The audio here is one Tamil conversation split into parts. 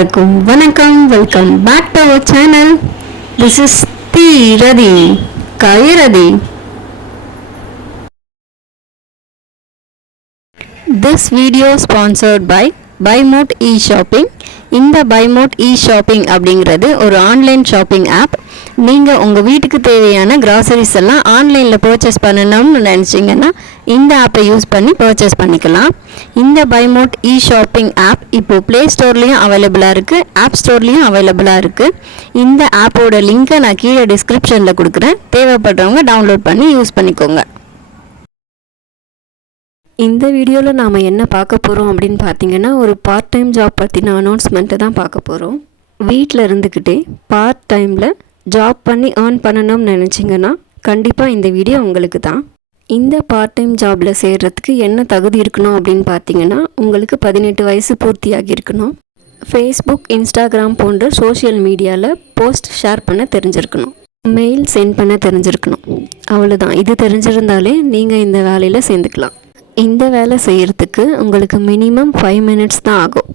எல்லாருக்கும் வணக்கம். Welcome back to our channel. This is Rathi கயரதி. This video sponsored by BuyMote e-shopping. இந்த BuyMote e-shopping அப்படிங்கிறது ஒரு ஆன்லைன் ஷாப்பிங் ஆப். நீங்கள் உங்கள் வீட்டுக்கு தேவையான கிராசரிஸ் எல்லாம் ஆன்லைனில் பர்ச்சேஸ் பண்ணணும்னு நினச்சிங்கன்னா இந்த ஆப்பை யூஸ் பண்ணி பர்ச்சேஸ் பண்ணிக்கலாம். இந்த BuyMote e-shopping ஆப் இப்போது ப்ளே ஸ்டோர்லேயும் அவைலபிளாக இருக்குது, ஆப் ஸ்டோர்லேயும் அவைலபிளாக இருக்குது. இந்த ஆப்போட லிங்க்கை நான் கீழே டிஸ்கிரிப்ஷனில் கொடுக்குறேன். தேவைப்படுறவங்க டவுன்லோட் பண்ணி யூஸ் பண்ணிக்கோங்க. இந்த வீடியோவில் நாம் என்ன பார்க்க போகிறோம் அப்படின்னு பார்த்தீங்கன்னா, ஒரு பார்ட் டைம் ஜாப் பற்றின அனௌன்ஸ்மெண்ட்டை தான் பார்க்க போகிறோம். வீட்டில் இருந்துக்கிட்டே பார்ட் டைமில் ஜாப் பண்ணி ஏர்ன் பண்ணணும்னு நினச்சிங்கன்னா கண்டிப்பாக இந்த வீடியோ உங்களுக்கு தான். இந்த பார்ட் டைம் ஜாபில் சேர்கிறதுக்கு என்ன தகுதி இருக்கணும் அப்படின்னு பார்த்தீங்கன்னா, உங்களுக்கு 18 வயசு பூர்த்தியாகி இருக்கணும். ஃபேஸ்புக், இன்ஸ்டாகிராம் போன்ற சோஷியல் மீடியாவில் போஸ்ட் ஷேர் பண்ண தெரிஞ்சிருக்கணும். மெயில் சென்ட் பண்ண தெரிஞ்சிருக்கணும். அவ்வளோதான். இது தெரிஞ்சிருந்தாலே நீங்கள் இந்த வேலையில் சேர்ந்துக்கலாம். இந்த வேலை செய்கிறதுக்கு உங்களுக்கு மினிமம் 5 மினிட்ஸ் தான் ஆகும்.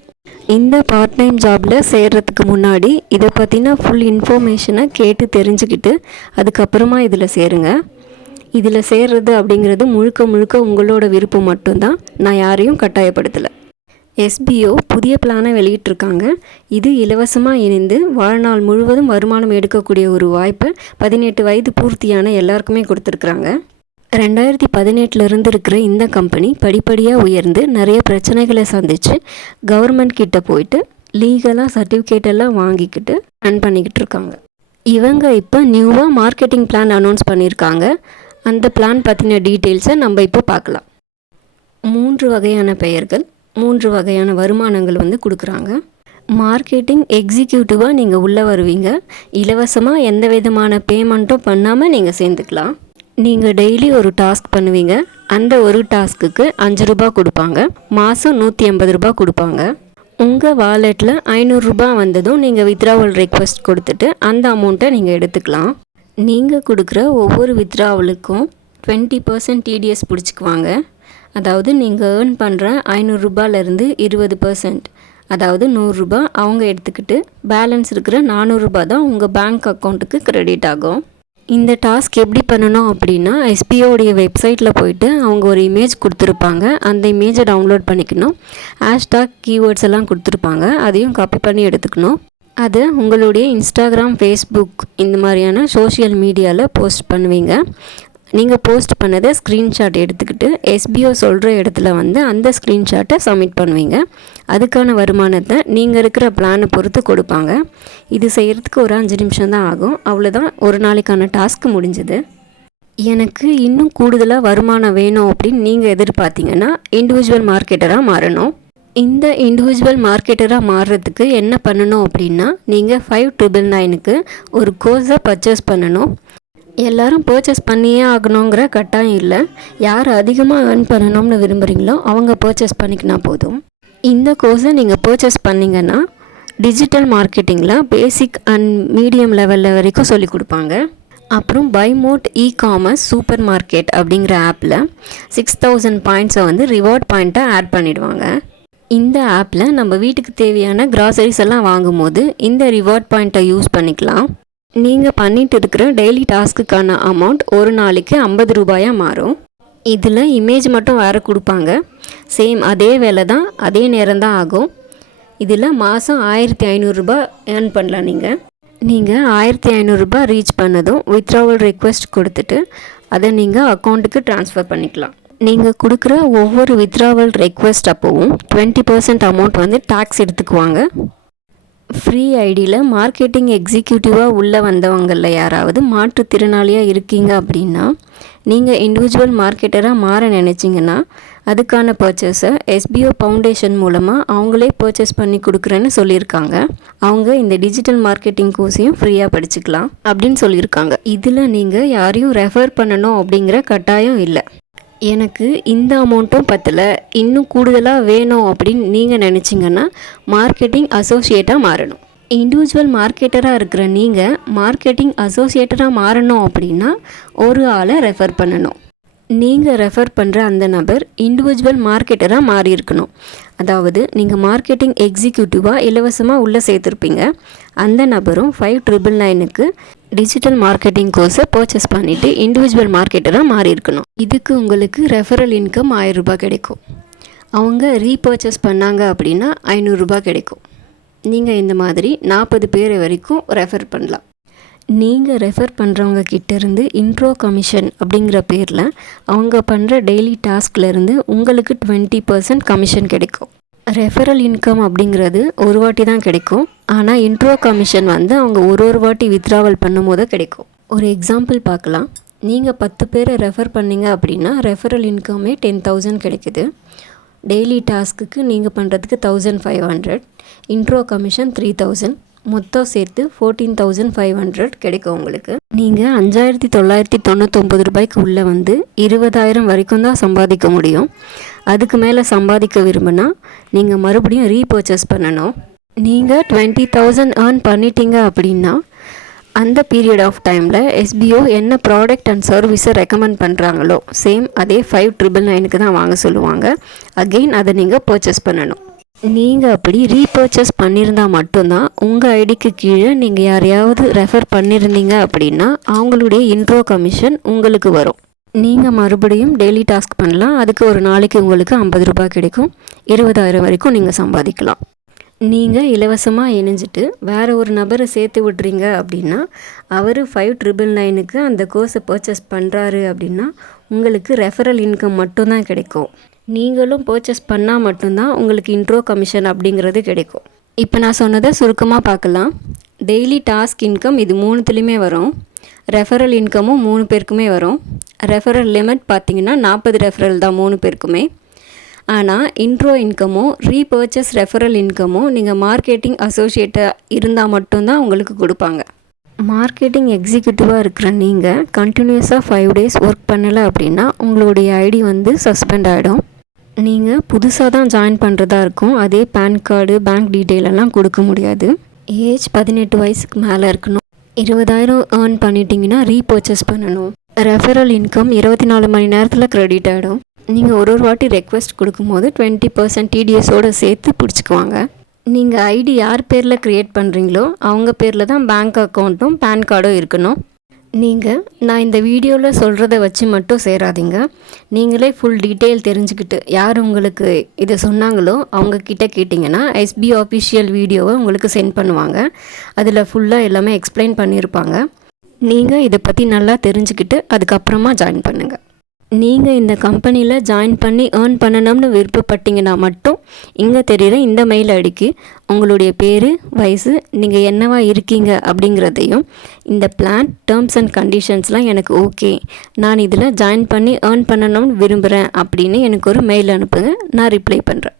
இந்த பார்ட் டைம் ஜாபில் சேர்கிறதுக்கு முன்னாடி இதை பற்றின ஃபுல் இன்ஃபர்மேஷனை கேட்டு தெரிஞ்சுக்கிட்டு அதுக்கப்புறமா இதில் சேருங்க. இதில் சேர்றது அப்படிங்கிறது முழுக்க முழுக்க உங்களோட விருப்பம் மட்டும்தான். நான் யாரையும் கட்டாயப்படுத்தலை. SBO புதிய பிளானை வெளியிட்டிருக்காங்க. இது இலவசமாக இணைந்து வாழ்நாள் முழுவதும் வருமானம் எடுக்கக்கூடிய ஒரு வாய்ப்பை 18 வயது பூர்த்தியான எல்லாருக்குமே கொடுத்துருக்குறாங்க. 2018 இருக்கிற இந்த கம்பெனி படிப்படியாக உயர்ந்து நிறைய பிரச்சனைகளை சந்தித்து கவர்மெண்ட் கிட்ட போயிட்டு லீகலாக சர்டிஃபிகேட் எல்லாம் வாங்கிக்கிட்டு ரன் பண்ணிக்கிட்டு இருக்காங்க. இவங்க இப்போ நியூவாக மார்க்கெட்டிங் பிளான் அனௌன்ஸ் பண்ணியிருக்காங்க. அந்த பிளான் பற்றின டீட்டெயில்ஸை நம்ம இப்போ பார்க்கலாம். 3 வகையான பெயர்கள், 3 வகையான வருமானங்கள் கொடுக்குறாங்க. மார்க்கெட்டிங் எக்ஸிக்யூட்டிவாக நீங்கள் உள்ளே வருவீங்க. இலவசமாக எந்த விதமான பேமெண்ட்டும் பண்ணாமல் நீங்கள் சேர்ந்துக்கலாம். நீங்கள் டெய்லி ஒரு டாஸ்க் பண்ணுவீங்க. அந்த ஒரு டாஸ்க்குக்கு 5 ரூபா கொடுப்பாங்க. மாதம் 180 ரூபா கொடுப்பாங்க. உங்கள் வாலெட்டில் 500 ரூபா வந்ததும் நீங்கள் வித்ட்ராவல் ரெக்வெஸ்ட் கொடுத்துட்டு அந்த அமௌண்ட்டை நீங்கள் எடுத்துக்கலாம். நீங்கள் கொடுக்குற ஒவ்வொரு வித்ட்ராவலுக்கும் 20% TDS பிடிச்சிக்குவாங்க. அதாவது நீங்கள் ஏர்ன் பண்ணுற 500 ரூபாயிலேருந்து 20%, அதாவது 100 ரூபா அவங்க எடுத்துக்கிட்டு பேலன்ஸ் இருக்கிற 400 ரூபா தான் உங்கள் பேங்க் அக்கௌண்ட்டுக்கு கிரெடிட் ஆகும். இந்த டாஸ்க் எப்படி பண்ணணும் அப்படின்னா, SBOடைய வெப்சைட்டில் போயிட்டு அவங்க ஒரு இமேஜ் கொடுத்துருப்பாங்க. அந்த இமேஜை டவுன்லோட் பண்ணிக்கணும். ஹேஷ்டாக் கீவேர்ட்ஸ் எல்லாம் கொடுத்துருப்பாங்க. அதையும் காப்பி பண்ணி எடுத்துக்கணும். அதை உங்களுடைய இன்ஸ்டாகிராம், ஃபேஸ்புக் இந்த மாதிரியான சோஷியல் மீடியாவில் போஸ்ட் பண்ணுவீங்க. நீங்கள் போஸ்ட் பண்ணதை ஸ்க்ரீன்ஷாட் எடுத்துக்கிட்டு SBO சொல்கிற இடத்துல அந்த ஸ்க்ரீன்ஷாட்டை சப்மிட் பண்ணுவீங்க. அதுக்கான வருமானத்தை நீங்கள் இருக்கிற பிளானை பொறுத்து கொடுப்பாங்க. இது செய்கிறதுக்கு ஒரு 5 நிமிஷம் தான் ஆகும். அவ்வளோதான், ஒரு நாளைக்கான டாஸ்க் முடிஞ்சுது. எனக்கு இன்னும் கூடுதலாக வருமானம் வேணும் அப்படின்னு நீங்கள் எதிர்பார்த்தீங்கன்னா இண்டிவிஜுவல் மார்க்கெட்டராக மாறணும். இந்த இண்டிவிஜுவல் மார்க்கெட்டராக மாறுறதுக்கு என்ன பண்ணணும் அப்படின்னா, நீங்கள் 5999க்கு ஒரு கோர்ஸை பர்ச்சேஸ் பண்ணணும். எல்லோரும் பர்ச்சேஸ் பண்ணியே ஆகணுங்கிற கட்டாயம் இல்லை. யார் அதிகமாக ஏர்ன் பண்ணணும்னு விரும்புகிறீங்களோ அவங்க பர்ச்சேஸ் பண்ணிக்கினா போதும். இந்த கோர்ஸை நீங்கள் பர்ச்சேஸ் பண்ணிங்கன்னா டிஜிட்டல் மார்க்கெட்டிங்கில் பேசிக் அண்ட் மீடியம் லெவலில் வரைக்கும் சொல்லிக் கொடுப்பாங்க. அப்புறம் BuyMote இ-காமர்ஸ் சூப்பர் மார்க்கெட் அப்படிங்கிற ஆப்பில் 6000 பாயிண்ட்ஸை ரிவார்ட் பாயிண்ட்டை ஆட் பண்ணிவிடுவாங்க. இந்த ஆப்பில் நம்ம வீட்டுக்கு தேவையான கிராசரிஸ் எல்லாம் வாங்கும்போது இந்த ரிவார்ட் பாயிண்ட்டை யூஸ் பண்ணிக்கலாம். நீங்கள் பண்ணிட்டு இருக்கிற டெய்லி டாஸ்க்குக்கான அமௌண்ட் ஒரு நாளைக்கு 50 ரூபாயாக மாறும். இதில் இமேஜ் மட்டும் வேறு கொடுப்பாங்க. சேம் அதே வேலை தான், அதே நேரம் தான் ஆகும். இதில் மாதம் 1500 ரூபா ஏர்ன் பண்ணலாம். நீங்கள் 1500 ரூபா ரீச் பண்ணதும் வித்ட்ராவல் ரெக்வெஸ்ட் கொடுத்துட்டு அதை நீங்கள் அக்கௌண்ட்டுக்கு ட்ரான்ஸ்ஃபர் பண்ணிக்கலாம். நீங்கள் கொடுக்குற ஒவ்வொரு வித்ட்ராவல் ரெக்வெஸ்ட் அப்போவும் 20% அமௌண்ட் டேக்ஸ் எடுத்துக்குவாங்க. ஃப்ரீ ஐடியில் மார்க்கெட்டிங் எக்ஸிக்யூட்டிவாக உள்ளே வந்தவங்களில் யாராவது மாற்றுத்திறனாளியாக இருக்கீங்க அப்படின்னா நீங்கள் இண்டிவிஜுவல் மார்க்கெட்டராக மாற நினச்சிங்கன்னா அதுக்கான பர்ச்சேஸை SBO ஃபவுண்டேஷன் மூலமாக அவங்களே பர்ச்சேஸ் பண்ணி கொடுக்குறேன்னு சொல்லியிருக்காங்க. அவங்க இந்த டிஜிட்டல் மார்க்கெட்டிங் கோர்ஸையும் ஃப்ரீயாக படிச்சுக்கலாம் அப்படின்னு சொல்லியிருக்காங்க. இதில் நீங்கள் யாரையும் ரெஃபர் பண்ணணும் அப்படிங்கிற கட்டாயம் இல்லை. எனக்கு இந்த அமௌண்ட்டும் பத்தலை, இன்னும் கூடுதலாக வேணும் அப்படின்னு நீங்கள் நினச்சிங்கன்னா மார்க்கெட்டிங் அசோசியேட்டாக மாறணும். இண்டிவிஜுவல் மார்க்கெட்டராக இருக்கிற நீங்கள் மார்க்கெட்டிங் அசோசியேட்டராக மாறணும் அப்படின்னா ஒரு ஆளை ரெஃபர் பண்ணணும். நீங்கள் ரெஃபர் பண்ணுற அந்த நபர் இண்டிவிஜுவல் மார்க்கெட்டராக மாறி இருக்கணும். அதாவது நீங்கள் மார்க்கெட்டிங் எக்ஸிக்யூட்டிவாக இலவசமாக உள்ளே சேர்த்துருப்பீங்க. அந்த நபரும் 5999க்கு டிஜிட்டல் மார்க்கெட்டிங் கோர்ஸை பர்ச்சேஸ் பண்ணிவிட்டு இண்டிவிஜுவல் மார்க்கெட்டராக மாறி இருக்கணும். இதுக்கு உங்களுக்கு ரெஃபரல் இன்கம் 1000 ரூபாய் கிடைக்கும். அவங்க ரீபர்ச்சேஸ் பண்ணாங்க அப்படின்னா 500 ரூபாய் கிடைக்கும். நீங்கள் இந்த மாதிரி 40 பேர் வரைக்கும் ரெஃபர் பண்ணலாம். நீங்கள் ரெஃபர் பண்ணுறவங்க கிட்டேருந்து இன்ட்ரோ கமிஷன் அப்படிங்கிற பேரில் அவங்க பண்ணுற டெய்லி டாஸ்க்லேருந்து உங்களுக்கு 20% கமிஷன் கிடைக்கும். ரெஃபரல் இன்கம் அப்படிங்கிறது ஒரு வாட்டி தான் கிடைக்கும். ஆனால் இன்ட்ரோ கமிஷன் வந்து அவங்க ஒரு வாட்டி வித்ட்ராவல் பண்ணும் போது கிடைக்கும். ஒரு எக்ஸாம்பிள் பார்க்கலாம். நீங்கள் 10 பேரை ரெஃபர் பண்ணீங்க அப்படின்னா ரெஃபரல் இன்கமே 10,000 கிடைக்குது. டெய்லி டாஸ்க்குக்கு நீங்கள் பண்ணுறதுக்கு 1500, இன்ட்ரோ கமிஷன் 3000, மொத்தம் சேர்த்து 14,500 கிடைக்கும் உங்களுக்கு. நீங்கள் 5,999 ரூபாய்க்கு உள்ளே வந்து 20,000 வரைக்கும் தான் சம்பாதிக்க முடியும். அதுக்கு மேலே சம்பாதிக்க விரும்பினா நீங்கள் மறுபடியும் ரீபர்ச்சேஸ் பண்ணணும். நீங்கள் 20,000 ஏர்ன் பண்ணிட்டீங்க அப்படின்னா அந்த பீரியட் ஆஃப் டைமில் எஸ்பிஓ என்ன ப்ராடக்ட் அண்ட் சர்வீஸை ரெக்கமெண்ட் பண்ணுறாங்களோ சேம் அதே 5999க்கு தான் வாங்க சொல்லுவாங்க. அகெயின் அதை நீங்கள் பர்ச்சேஸ் பண்ணணும். நீங்கள் அப்படி ரீபர்ச்சேஸ் பண்ணியிருந்தால் மட்டும்தான் உங்கள் ஐடிக்கு கீழே நீங்கள் யாரையாவது ரெஃபர் பண்ணியிருந்தீங்க அப்படின்னா அவங்களுடைய இன்ட்ரோ கமிஷன் உங்களுக்கு வரும். நீங்கள் மறுபடியும் டெய்லி டாஸ்க் பண்ணலாம். அதுக்கு ஒரு நாளைக்கு உங்களுக்கு 50 ரூபாய் கிடைக்கும். 20,000 வரைக்கும் நீங்கள் சம்பாதிக்கலாம். நீங்கள் இலவசமாக இணைஞ்சிட்டு வேறு ஒரு நபரை சேர்த்து விட்றீங்க அப்படின்னா அவர் 5999க்கு அந்த கோர்ஸை பர்ச்சேஸ் பண்ணுறாரு அப்படின்னா உங்களுக்கு ரெஃபரல் இன்கம் மட்டும்தான் கிடைக்கும். நீங்களும் பர்ச்சேஸ் பண்ணால் மட்டும்தான் உங்களுக்கு இன்ட்ரோ கமிஷன் அப்படிங்கிறது கிடைக்கும். இப்போ நான் சொன்னதை சுருக்கமாக பார்க்கலாம். டெய்லி டாஸ்க் இன்கம் இது 3த்துலேயுமே வரும். ரெஃபரல் இன்கமும் 3 பேருக்குமே வரும். ரெஃபரல் லிமிட் பார்த்திங்கன்னா 40 ரெஃபரல் தான் 3 பேருக்குமே. ஆனால் இன்ட்ரோ இன்கமும் ரீபர்ச்சேஸ் ரெஃபரல் இன்கமும் நீங்கள் மார்க்கெட்டிங் அசோசியேட்டாக இருந்தால் மட்டும்தான் உங்களுக்கு கொடுப்பாங்க. மார்க்கெட்டிங் எக்ஸிக்யூட்டிவாக இருக்கிற நீங்கள் கண்டினியூஸாக 5 days ஒர்க் பண்ணலை அப்படின்னா உங்களுடைய ஐடி வந்து சஸ்பெண்ட் ஆகிடும். நீங்கள் புதுசாக தான் ஜாயின் பண்ணுறதா இருக்கும். அதே பேன் கார்டு, பேங்க் டீட்டெயில் எல்லாம் கொடுக்க முடியாது. ஏஜ் 18 வயசுக்கு மேலே இருக்கணும். 20,000 ஏர்ன் பண்ணிட்டீங்கன்னா ரீபர்ச்சேஸ் பண்ணணும். ரெஃபரல் இன்கம் 24 மணி நேரத்தில் க்ரெடிட் ஆகிடும். நீங்கள் ஒரு வாட்டி ரெக்வெஸ்ட் கொடுக்கும்போது 20% டிடிஎஸோடு சேர்த்து பிடிச்சிக்குவாங்க. நீங்கள் ஐடி யார் பேரில் க்ரியேட் பண்ணுறீங்களோ அவங்க பேரில் தான் பேங்க் அக்கௌண்ட்டும் பேன் கார்டும் இருக்கணும். நான் இந்த வீடியோவில் சொல்கிறத வச்சு மட்டும் சேராதீங்க. நீங்களே ஃபுல் டீட்டெயில் தெரிஞ்சுக்கிட்டு யார் உங்களுக்கு இதை சொன்னாங்களோ அவங்கக்கிட்ட கேட்டிங்கன்னா எஸ்பி ஆஃபிஷியல் வீடியோவை உங்களுக்கு சென்ட் பண்ணுவாங்க. அதில் ஃபுல்லாக எல்லாமே எக்ஸ்பிளைன் பண்ணியிருப்பாங்க. நீங்கள் இதை பற்றி நல்லா தெரிஞ்சுக்கிட்டு அதுக்கப்புறமா ஜாயின் பண்ணுங்கள். நீங்கள் இந்த கம்பெனியில் ஜாயின் பண்ணி ஏர்ன் பண்ணணும்னு விருப்பப்பட்டீங்கன்னா மட்டும் இங்கே தெரிகிற இந்த மெயில் ஐடிக்கு உங்களுடைய பேர், வயசு, நீங்கள் என்னவா இருக்கீங்க அப்படிங்கிறதையும் இந்த பிளான், டேர்ம்ஸ் அண்ட் கண்டிஷன்ஸ்லாம் எனக்கு ஓகே, நான் இதில் ஜாயின் பண்ணி ஏர்ன் பண்ணணும்னு விரும்புகிறேன் அப்படின்னு எனக்கு ஒரு மெயில் அனுப்புங்க. நான் ரிப்ளை பண்ணுறேன்.